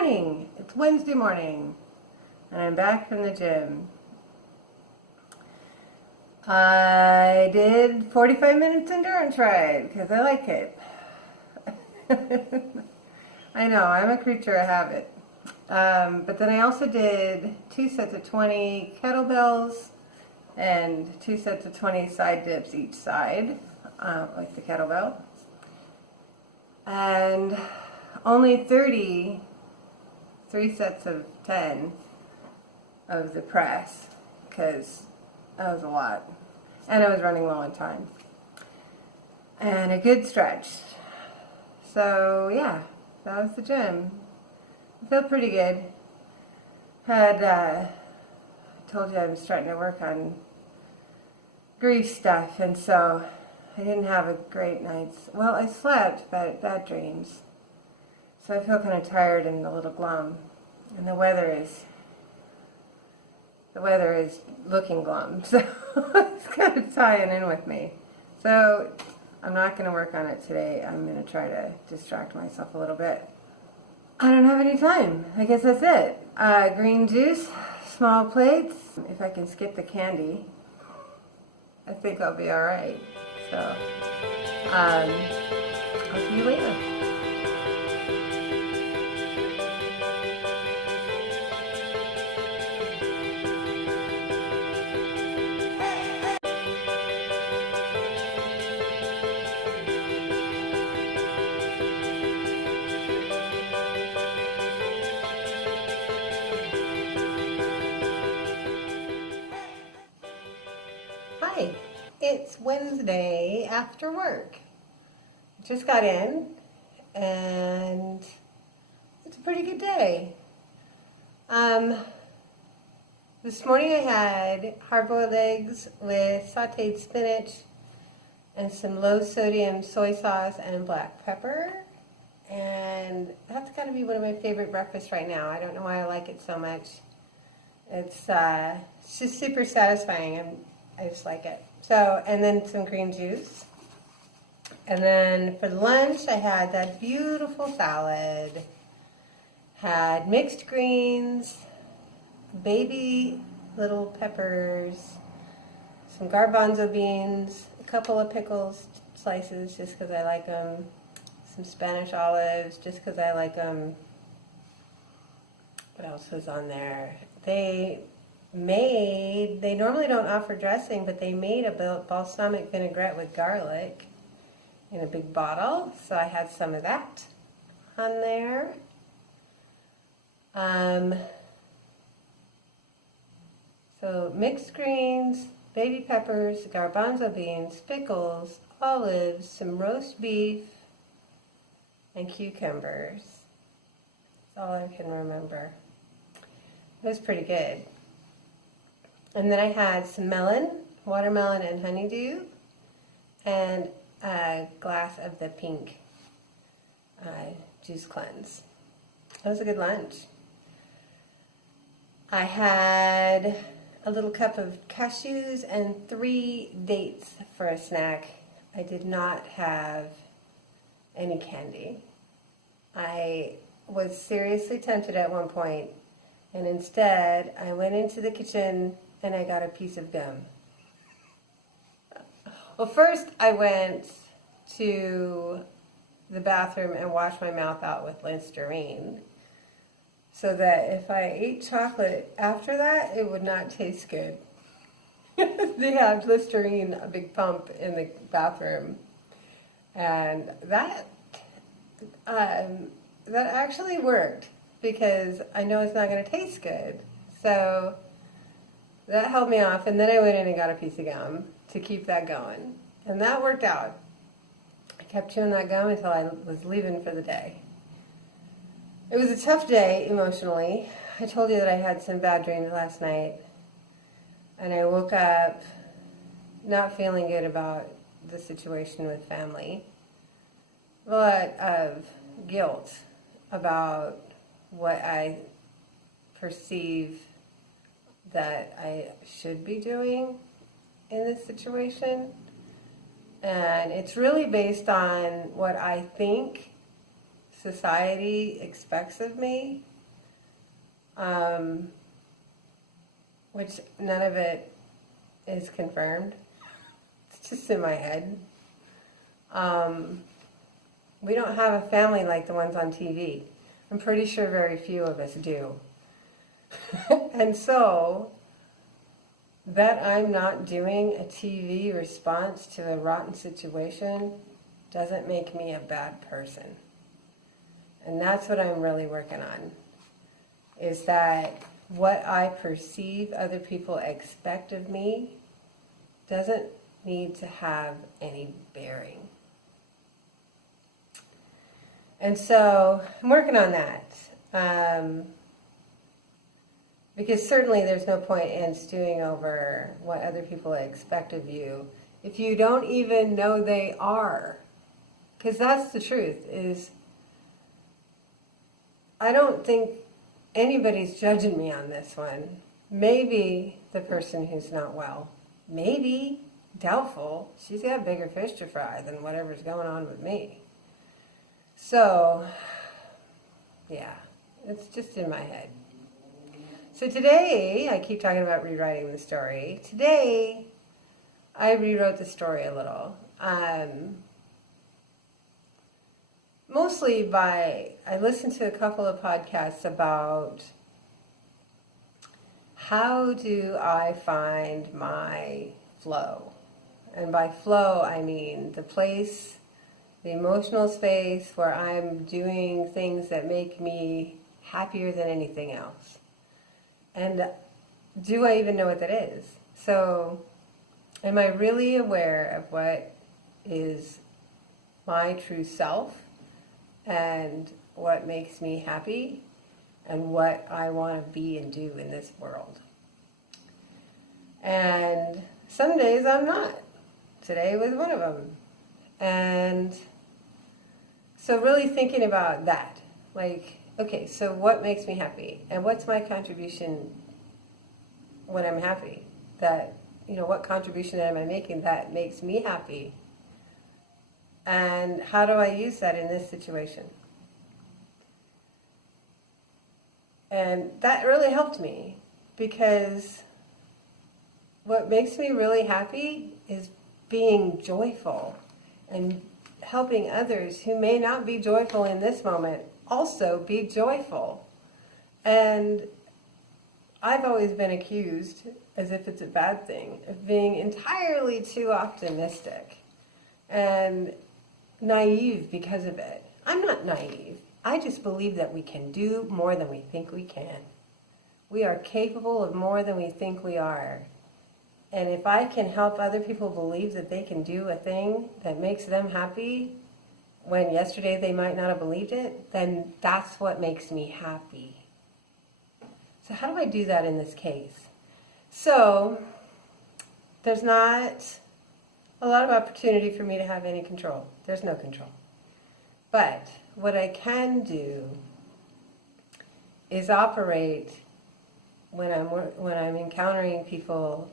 morning. It's Wednesday morning, and I'm back from the gym. I did 45 minutes endurance ride because I like it. I know, I'm a creature of habit. But then I also did 2 sets of 20 kettlebells and 2 sets of 20 side dips each side, like the kettlebell. And only 3 sets of 10 of the press, because that was a lot. And I was running low on time. And a good stretch. So yeah, that was the gym. I feel pretty good. I told you I'm starting to work on grief stuff, and so I didn't have a great night's. Well, I slept, but bad dreams. So I feel kind of tired and a little glum. And the weather is looking glum, so it's kind of tying in with me. So I'm not going to work on it today. I'm going to try to distract myself a little bit. I don't have any time. I guess that's it. Green juice, small plates. If I can skip the candy, I think I'll be all right. So I'll see you later. Hi, it's Wednesday after work. Just got in, and it's a pretty good day. This morning I had hard-boiled eggs with sauteed spinach and some low-sodium soy sauce and black pepper. And that's got to be one of my favorite breakfasts right now. I don't know why I like it so much. It's just super satisfying. I just like it. So, and then some green juice. And then for lunch, I had that beautiful salad. Had mixed greens, baby little peppers, some garbanzo beans, a couple of pickles slices just because I like them, some Spanish olives just because I like them. What else was on there? They normally don't offer dressing, but they made a balsamic vinaigrette with garlic in a big bottle, so I had some of that on there. So mixed greens, baby peppers, garbanzo beans, pickles, olives, some roast beef, and cucumbers. That's all I can remember. It was pretty good. And then I had some melon, watermelon, and honeydew, and a glass of the pink juice cleanse. That was a good lunch. I had a little cup of cashews and 3 dates for a snack. I did not have any candy. I was seriously tempted at one point, and instead I went into the kitchen and I got a piece of gum. Well, first I went to the bathroom and washed my mouth out with Listerine so that if I ate chocolate after that, it would not taste good. They have Listerine, a big pump in the bathroom, and that actually worked because I know it's not going to taste good. So that held me off, and then I went in and got a piece of gum to keep that going. And that worked out. I kept chewing that gum until I was leaving for the day. It was a tough day emotionally. I told you that I had some bad dreams last night. And I woke up not feeling good about the situation with family, but of guilt about what I perceive that I should be doing in this situation. And it's really based on what I think society expects of me which none of it is confirmed. It's just in my head. We don't have a family like the ones on TV. I'm pretty sure very few of us do. And so, that I'm not doing a TV response to a rotten situation doesn't make me a bad person. And that's what I'm really working on, is that what I perceive other people expect of me doesn't need to have any bearing. And so I'm working on that. Because certainly there's no point in stewing over what other people expect of you if you don't even know they are. Because that's the truth, is I don't think anybody's judging me on this one. Maybe the person who's not well. Maybe, doubtful, she's got bigger fish to fry than whatever's going on with me. So, yeah, it's just in my head. So today, I keep talking about rewriting the story. Today, I rewrote the story a little. Mostly I listened to a couple of podcasts about how do I find my flow. And by flow, I mean the place, the emotional space where I'm doing things that make me happier than anything else. And do I even know what that is? So, am I really aware of what is my true self and what makes me happy and what I want to be and do in this world? And some days I'm not. Today was one of them. And so really thinking about that, like, okay, so what makes me happy? And what's my contribution when I'm happy? That, what contribution am I making that makes me happy? And how do I use that in this situation? And that really helped me, because what makes me really happy is being joyful and helping others who may not be joyful in this moment also be joyful. And I've always been accused, as if it's a bad thing, of being entirely too optimistic and naive because of it. I'm not naive. I just believe that we can do more than we think we can. We are capable of more than we think we are. And if I can help other people believe that they can do a thing that makes them happy, when yesterday they might not have believed it, then that's what makes me happy. So how do I do that in this case? So there's not a lot of opportunity for me to have any control. There's no control. But what I can do is operate when I'm encountering people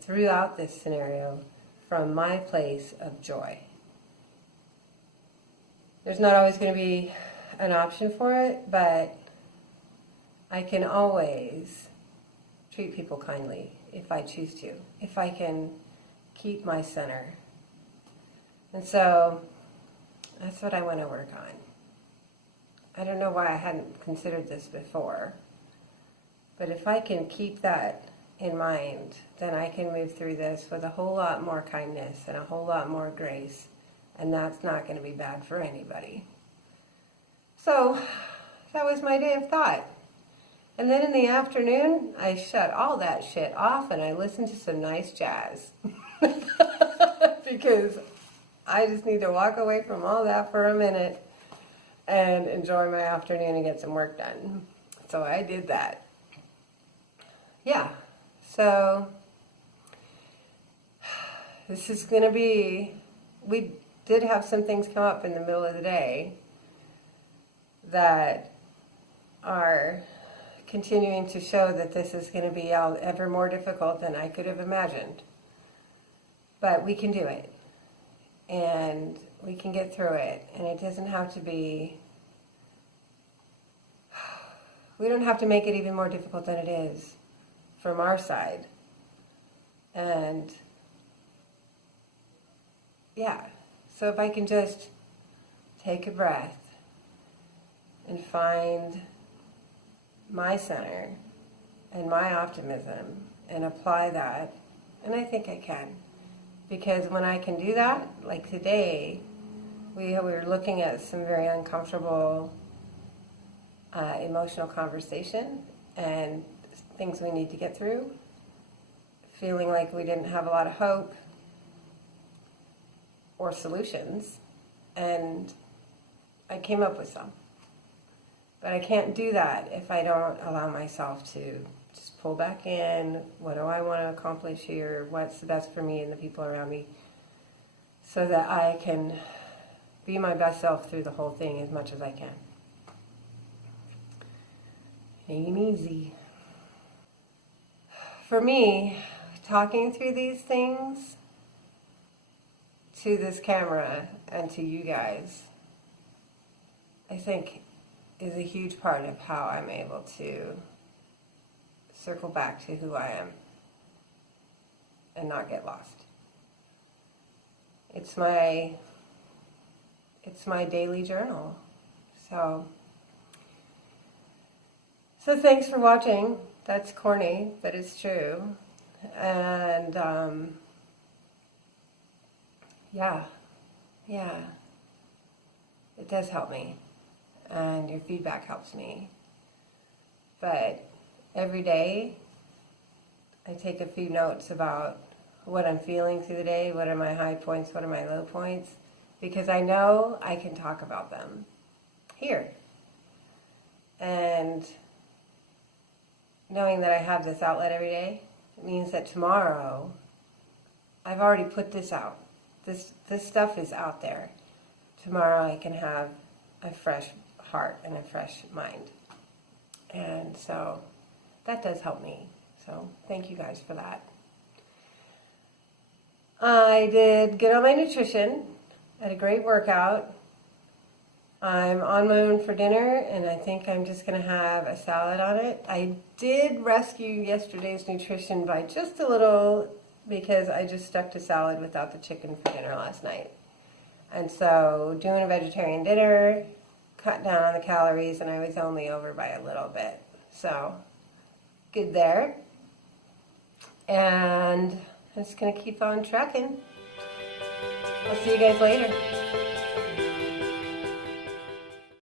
throughout this scenario from my place of joy. There's not always going to be an option for it, but I can always treat people kindly if I choose to, if I can keep my center. And so that's what I want to work on. I don't know why I hadn't considered this before, but if I can keep that in mind, then I can move through this with a whole lot more kindness and a whole lot more grace. And that's not going to be bad for anybody. So that was my day of thought. And then in the afternoon, I shut all that shit off and I listened to some nice jazz. Because I just need to walk away from all that for a minute and enjoy my afternoon and get some work done. So I did that. Yeah. So this is going to be... We did have some things come up in the middle of the day that are continuing to show that this is going to be ever more difficult than I could have imagined. But we can do it. And we can get through it. And it doesn't have to be we don't have to make it even more difficult than it is from our side. And yeah, so if I can just take a breath and find my center and my optimism and apply that, and I think I can. Because when I can do that, like today, we were looking at some very uncomfortable emotional conversation and things we need to get through, feeling like we didn't have a lot of hope or solutions, and I came up with some. But I can't do that if I don't allow myself to just pull back in. What do I want to accomplish here? What's the best for me and the people around me? So that I can be my best self through the whole thing as much as I can. Ain't easy. For me, talking through these things to this camera and to you guys, I think is a huge part of how I'm able to circle back to who I am and not get lost. It's my daily journal. So thanks for watching. That's corny, but it's true. And yeah, it does help me. And your feedback helps me. But every day, I take a few notes about what I'm feeling through the day, what are my high points, what are my low points, because I know I can talk about them here. And knowing that I have this outlet every day means that tomorrow, I've already put this out. This stuff is out there. Tomorrow I can have a fresh heart and a fresh mind. And so that does help me. So thank you guys for that. I did good on my nutrition. I had a great workout. I'm on my own for dinner, and I think I'm just going to have a salad on it. I did rescue yesterday's nutrition by just a little because I just stuck to salad without the chicken for dinner last night. And so doing a vegetarian dinner, cut down on the calories, and I was only over by a little bit. So good there. And I'm just going to keep on trucking. I'll see you guys later.